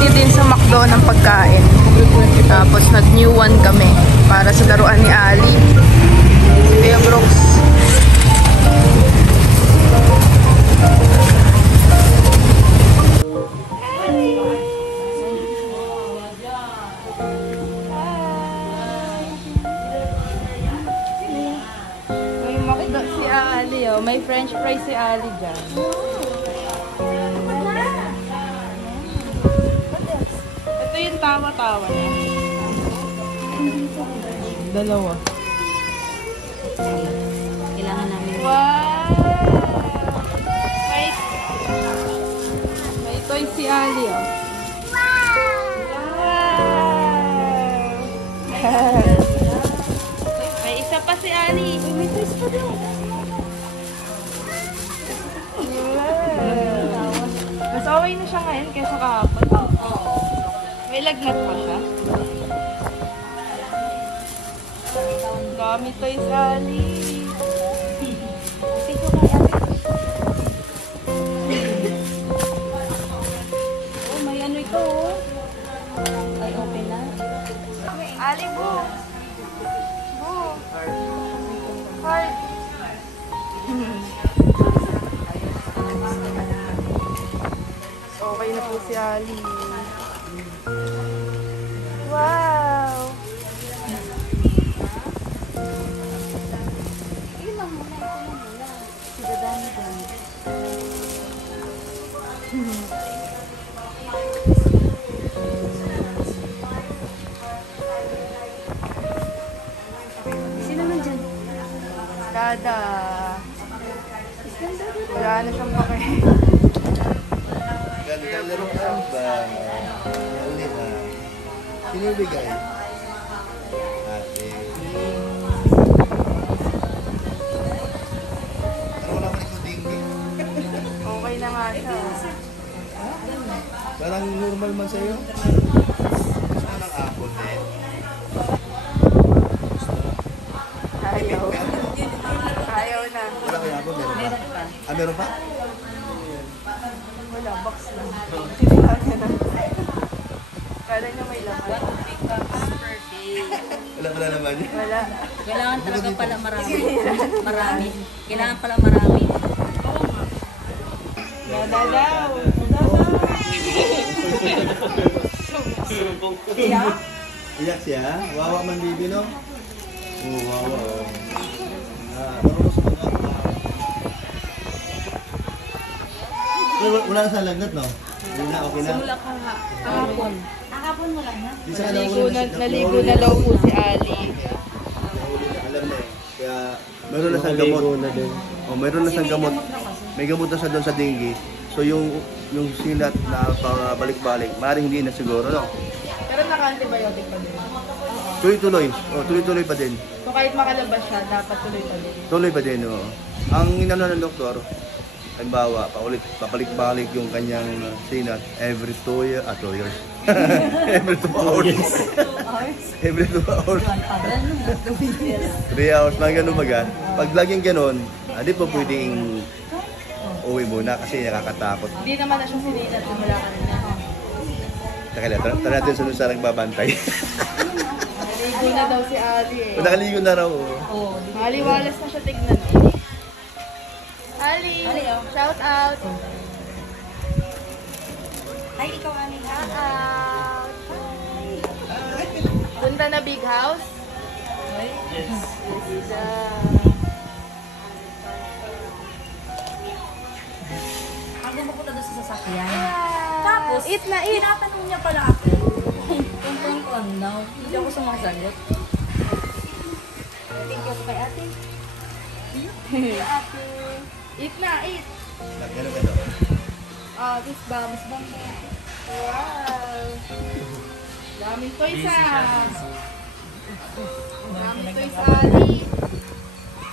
bumili din sa McDo ng pagkain. Tapos nag-new one kami para sa laruan ni Ali. Si Kuya Brooks. May McDo si Ali, oh. May French fries si Ali dyan. Ito yung tawa-tawa niya. Dalawa. Kailangan namin. Wow! May toy si Ali, oh. Wow! May isa pa si Ali. May toys pa daw. Wow! Mas okay na siya ngayon kaysa kahapon. May lagnat pa siya. Dami toy si Ali. Oh, may ano ito, oh. Ay, open na. Ali, bu! Bu! Heart! Okay na po si Ali. Wow! Ilang muna, ito na muna. Sigadami dyan. Sino nandyan? Dada. Wala na siyang pake. Ganda laro ka ba? Uli na. Sino yung bigay? Ate. Ano wala ka rin dingding? Okay na nga siya. Parang normal man sa'yo. Gusto ng apple din. Ayaw. Ayaw na. Wala kayo apple? Meron pa? Ah, meron pa? Wala, box lang. Sinihan niya na. Kala niya may laman. Wala naman yun. Wala. Kailangan talaga pala marami. Marami. Kailangan pala marami. Dada daw. Iyak siya? Wawa man bibi, no? Oo, wawa. Marunong sa mga. Wala na sa lagnat, no? Hindi na, okay na. Simula ka nga. Kahapon. Kahapon mo lang na. Di sa Naligo na daw po si Ali. Alam na eh. Kaya meron na siyang gamot. Oh, meron na siyang gamot. May gamot na siya doon sa dengue. So yung silat na balik-balik, maaaring hindi na siguro, no? Pero naka-antibiotic pa din. Tuloy-tuloy. Oh, tuloy-tuloy pa din. So kahit makalabas siya, dapat tuloy pa din. Tuloy pa din, oh. Ang inano ng doktor, halimbawa, papalik-balik yung kanyang sinat every 2 years. Every 2 hours. Every 2 hours. 3 hours, mga ganun baga. Pag laging ganun, di pa pwedeng uwi muna kasi nakakatakot. Hindi naman na siya sininat mula kanina. Tara natin sunod sa nagbabantay. Naligo na daw si Ali eh. Nakaligo na raw. Oo. Maliwalas na siya tignan. Ali, shout out. Ay, ikaw, Ali. Shout out. Punta na big house? Yes. Hanggang mapunta doon sa sasakyan. Wow. Tapos, Eat na eat. tinatanong niya pala ako. Kung ano, hindi ako sumasagot. Thank you kay ate. Ate. Eat na, eat. Gano'n. This bombs. Wow. Daming toys Daming toys Ali.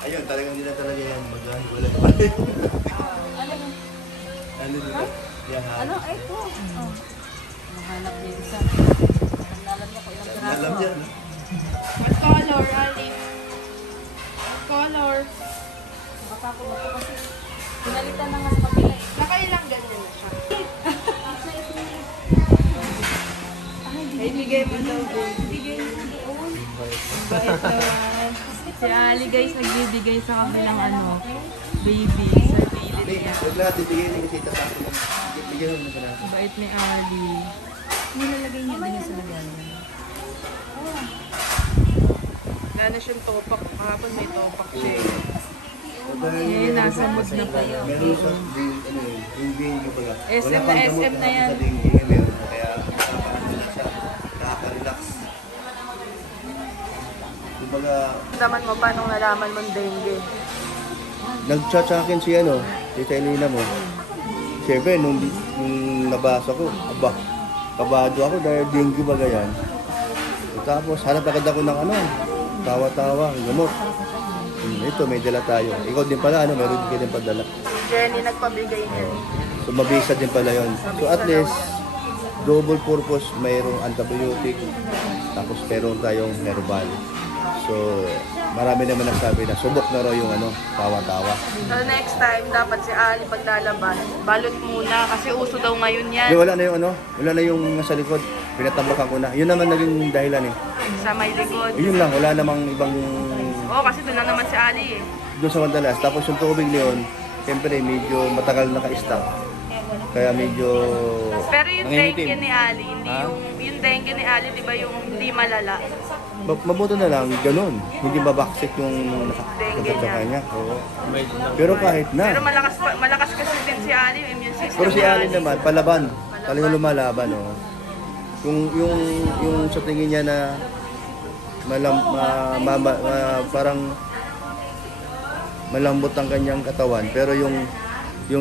Ayun, talagang hindi na talaga yan. Maghahiwalay pa rin. Ano dito? Yan ha. Ano? Ay, ito. Mahanap din isa. Alam mo ko ilang piraso. Alam niya, no? What color, Ali? What color? Nakatako ba ito kasi pinalitan na nga sa kabila. Nakailang ganyan na siya. Ibigay mo daw, babe. Bait naman. Si Ali guys, nagbibigay sa kabilang baby sa pilit niya. Huwag lahat, ibigay niyo kasi tatapos. Bigyan mo na sa lahat. Bait ni Ali. Nilalagay niya din sa lagayan. Gano'n siyang topak. Kahapon may topak siya. Eh, nasa mood na pa yun. Meron sa yung dengue pala. SM na SM na yan. Sa dengue meron. Kaya nakaka-relax. Kumbaga, Daman mo, paano nalaman mong dengue? nag-chat sa akin si Tita Elena mo. Siyempre, nung nabasa ko, kabado ako dahil dengue ba yan. Tapos, hanap agad ako ng tawa-tawa, gamot. Ito, may dala tayo. Ikaw din pala, meron din ka din padala. Jenny nagpabigay niya. So, mabisa din pala yun. So, at least, double purpose, mayroong antibiotic, tapos meron tayong herbal. So, marami naman nagsabi na subok na raw yung tawa-tawa. So next time, dapat si Ali paglalabas, balot muna kasi uso daw ngayon yan. Wala na yung wala na yung nasa likod. Pinatambakan ko na. Yun naman naging dahilan eh. Sa may likod. Yun lang, wala namang ibang Oo, kasi doon lang naman si Ali eh. doon sa Mandalas. Tapos yung tubig niyon, siyempre medyo matagal naka-stack. Kaya medyo Pero yung nangingitim. dengue ni Ali, hindi yung dengue ni Ali, di ba yung hindi malala? Mabuto na lang, ganun. Hindi mabaksik yung Dengue sa niya. kanya. Oo. Pero kahit na. Pero malakas kasi din si Ali, yung immune system Pero si ni Alin naman, palaban. Talagang lumalaban, oh. Yung sa tingin niya na parang malambot ang kanyang katawan, pero yung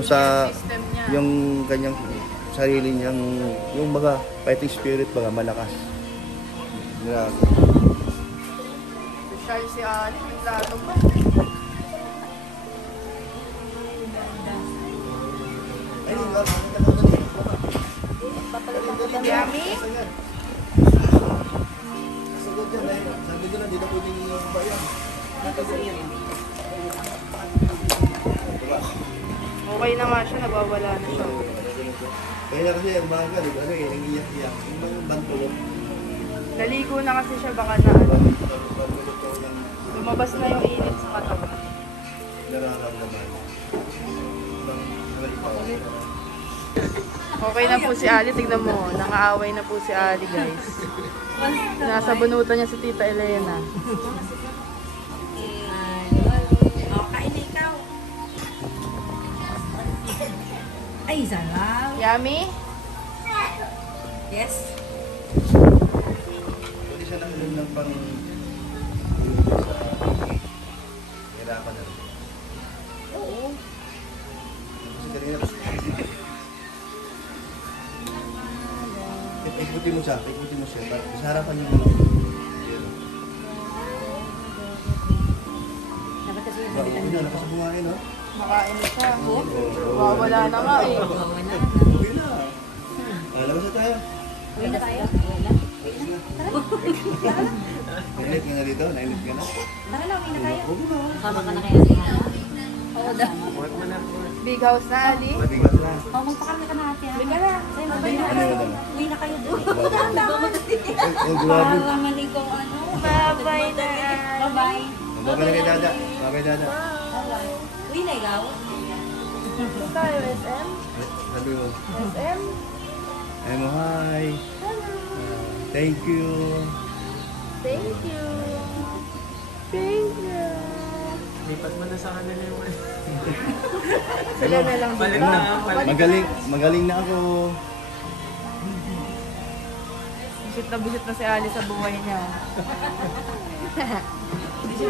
sa System niya. yung kanyang sarili niyang yung fighting spirit malakas. Grabe. Special si Ali, yung lato pa. Yummy? Sabi ko na, di na pwedeng bayan. Okay na nga siya, nabawala na siya. Kaya kasi ang baga, di ba? Iiyak-iyak. Yung mga bantulog. Naligo na kasi siya, baka na lumabas na yung init sa katawan. Nararamdaman. Okay na po si Ali, tignan mo, nakaaway na po si Ali guys. Nasa bunutan niya si Tita Elena. Kain na ikaw. Ay, sarap. Yummy? Yes. Pwede siya nakilim ng pang hirapan na rin. Oo. Kasi kanina ikutin mo siya. Sa harapan yung Dapat kasi yung Uy na, nakasabungain, no? Makain na siya. Wala na nga eh. Uy na. Labas na tayo. Uwi na tayo. Uwi na. Nainit ka na dito? Nainit ka na? Tara na, uwi na tayo. Huwag na. Sama ka na kaya si Hana? Oo daw. Big house na Ali. Mabigat na. Oo, magpakarami ka na ate Hana. Uwi ka na. Ay, mabay na. Ano yun? Uwi na kayo doon. Ang grabe. Para manig ko Bye-bye na. Bye-bye. Babay na kay Dada. Babay Dada. Bye-bye. Uwi na ikaw. Tayo, SM? Sabi mo. SM? Ay mo, hi. Thank you. Thank you. Thank you. Lipat mo na sa kanila yung Sila na lang. Balik na. Magaling na ako. Busit na si Ali sa buhay niya. Hindi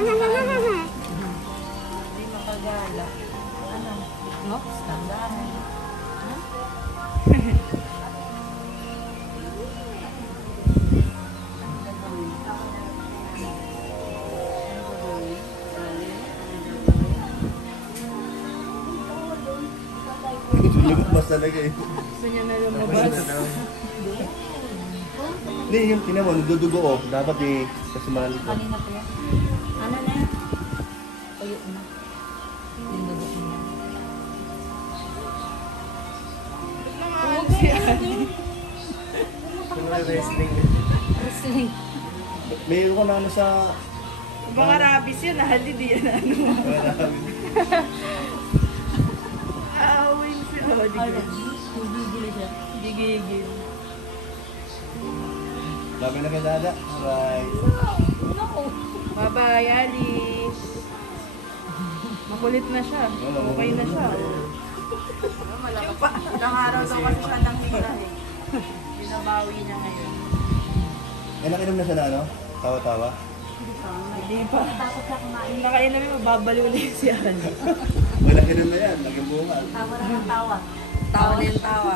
makagala. Ano? No? Skandal. Lumabas talaga eh. Gusto niya na lumabas. Hindi, yung tinamo, nagdudugo off. Dapat kasi malalit. Kanina pa yan. Ano na? Tuyo na. Lindagok na. Si Ali. wrestling. Wrestling. Mayroon ko na ano sa... Baka rabies yan, hali di yan ano. Aawin siya. Oh, Gigil siya. Gigigil. Labi na kay Dada. Alright. Bye-bye, Alice. Makulit na siya. Okay na siya. Yung pa, ilang araw daw kasi siya nang hila eh. Binabawi niya ngayon. Eh, nakinom na siya na ano? Tawa-tawa? Hindi pa. Yung nakainom yung mababaliw ulit si Alice. Wala kinom na yan. Naging bunga. Tawa na ng tawa. Tawa na yung tawa.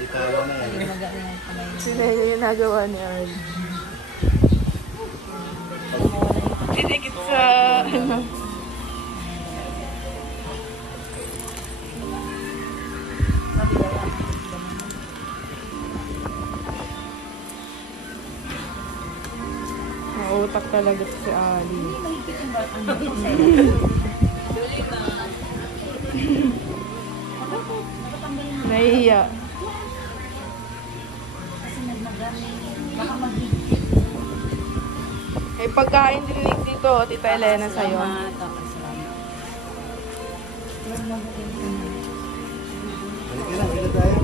Itawa na yan. Magaling ang kamay niya. Sila yung nagawa ni Arl. Tinikit sa ano. Mautak talaga si Ali. Nahiya. Baka magigit. May pagkain din dito, Tita Elena, sa'yo. Salamat. Okay, salamat. Halika na, halika tayo.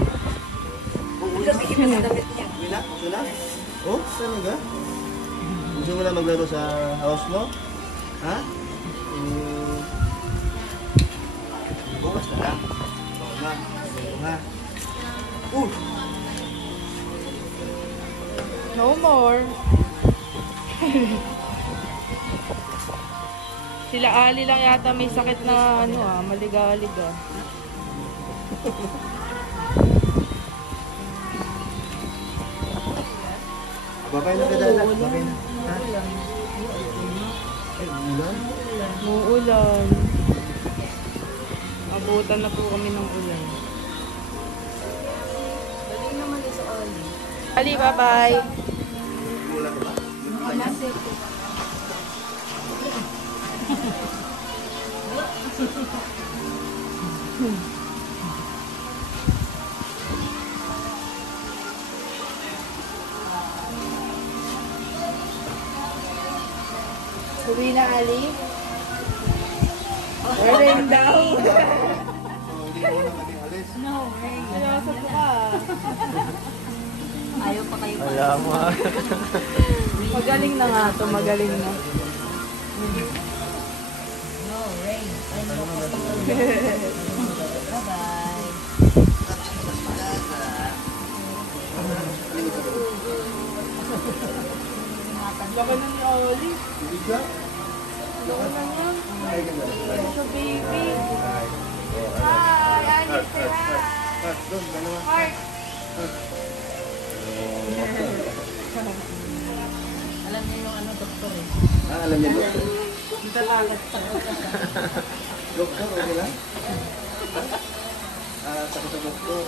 Sabihin mo na damit niya. Wala? Gusto na? Oh, talaga? Gusto mo na maglaro sa house mo? Ha? Bukas na lang. Oo nga. Oo nga. No more. Sila Ali lang yata may sakit na ano maligalig. Babay na ka Dada. Babay na. Ha? Ay, ulan? Muulan. Abutan na po kami ng ulan. Galing naman yung sa Oli. Ali, bye-bye. Ulan ka ba? Uwi na, Ali. Rin daw. Hindi mo na kami alis. No way. Seryoso po ka. Ayaw pa kayo pa. Alam mo ah. Magaling na nga to, magaling na. No way. Bye-bye. Laki na ni Oli. Hindi ka? Laki na niya. Ay, ganda. So, baby. Ay. Hi, Alice, say hi. Doon, dalawa. Heart. Alam niyo yung ano, doktor eh. Ah, alam niya doktor. Talagat sa Doktor, okay lang? Ah, sakit sa doktor.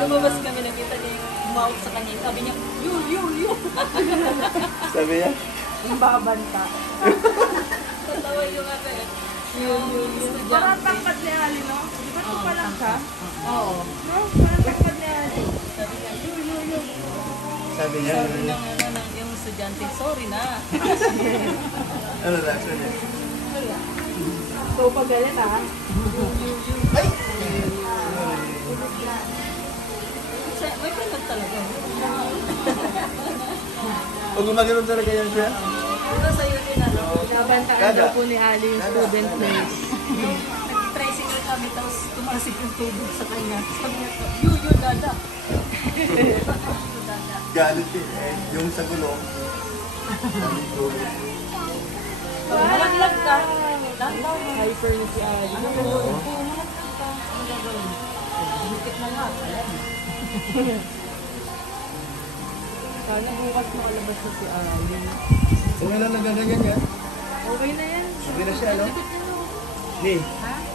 Lumabas kami, nakita niya yung umawag sa kanya. Sabi niya, yu. Sabi niya? Yung babanta. Tatawa yung ano eh. Parang tangkad ni Ali, no? Di ba ito pa lang siya? Oo. No? Parang tangkad ni Ali. Sabi niya, yu. Sabi niya? Sabi ng ano, ng yung estudyante, sorry na. Ano reaction niya? So, pagalit ha? May ganun talaga. Pag gumagano'n talaga yan siya? Pero sa'yo din ano. Nabantaan daw po ni Ali yung student nurse. Nag-tricycle kami, tapos tumasik yung tubig sa kanya. Sabi niya, yu, dada. Galit eh. Yung sa gulong. Malaglag ka. Lantaw. Hyper na si Ali. Higit na nga. Sana bukas makalabas na si Ali. Kung ilan nagaganyan yan? Okay na yan. Okay na siya, no? Ni,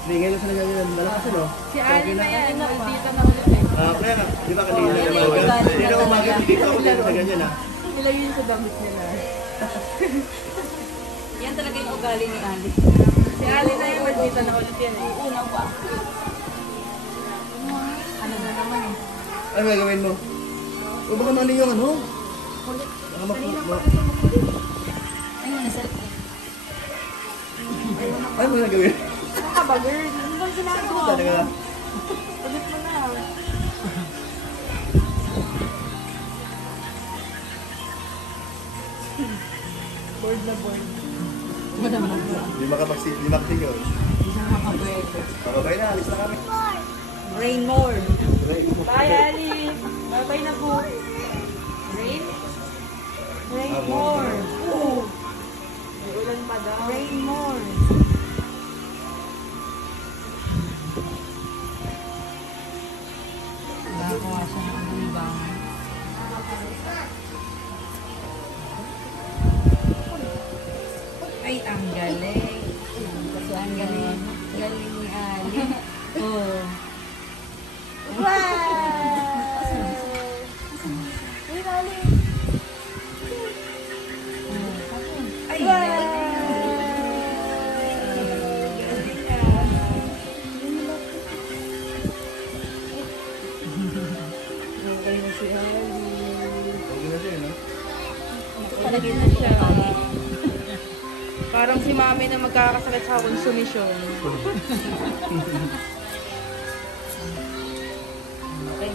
ngayon lang siya nagaganyan. Malakas, no? Si Ali na yan. Maldita na ulit eh. Ah, kaya nga, di ba kanina na umaga? Hindi na umaga, hindi pa ako dito na ganyan, ha? Ilagay yun sa damit nila. Yan talaga yung ugali ni Ali. Si Ali na yan. Maldita na ulit yan eh. Una ba? Ano na naman eh. Ano gagawin mo? O baka mali yung ano? Baka makuha. Ay, mo nasa. Ano mo gagawin? Ano ka ba, girl? Ano bang ginagawa mo? Talaga. Ulit mo na. Bored na bored. Hindi makasigaw. Babay na, alis na kami. Rain more. Bye, Alice. Bye-bye na po. Rain? Rain Ah, more. Oo. May ulan pa daw. Rain more. Nakakuha siya ng libangan. Ay, ang galing. Ang galing. Galing ni Ali. Oh. Ay, galing. Okay na si Ali. Okay na siya, no? Palagi na siya. Parang si mami na magkakasakit sa konsumisyon. Okay.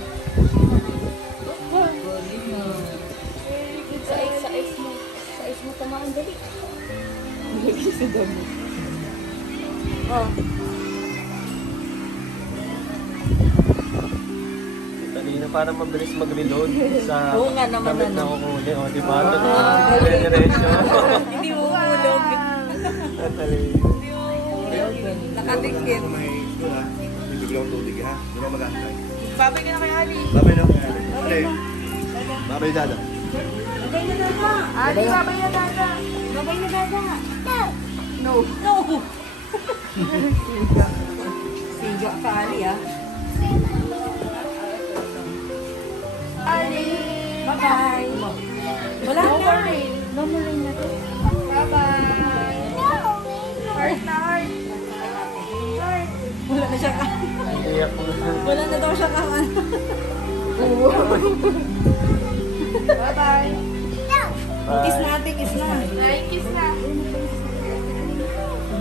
Sa is mo tamaan dali. Oh. Kanina parang mabilis mag-reload sa Oo nga naman, damit na ano. kukunin. O, di ba? Dire-diretso. Hindi mo ulog. Tatali. Nakadikit. May school ha. Bibigyan akong tubig ha. Hindi na mag-antay. Babay ka na kay Ali. Babay no? Babay. Babay dada. Babay na dada. Ali, babay na dada. Babay na dada. No. No. Siga ka Ali ah. Ali. Bye-bye. Wala No na. more rain. No more rain na to. Bye-bye. Heart na heart. Heart. Wala na siya ka. Iyak ko na. Wala na daw siya ka. Bye-bye. Kiss na ate, kiss na. Ay, kiss na.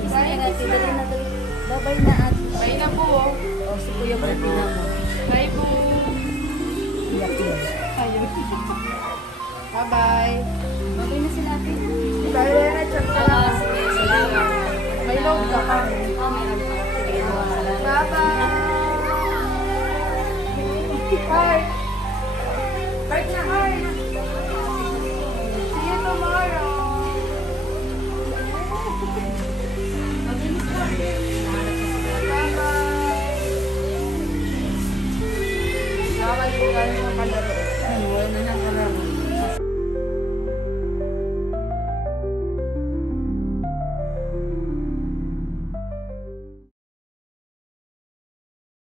Bye na ate, dali na dali. Bye-bye na ate. Bye na po. O, si Kuya po na mo. Bye po. Iyakin. Ayun. Bye-bye. Bye-bye na sila ate. Bye na, chat na lang. Salamat. May load ka pa. Oh, meron pa. Sige, salamat. Bye-bye. Heart. Heart na heart. See you tomorrow. Bye-bye. Bye-bye. Wala na siyang kalaro.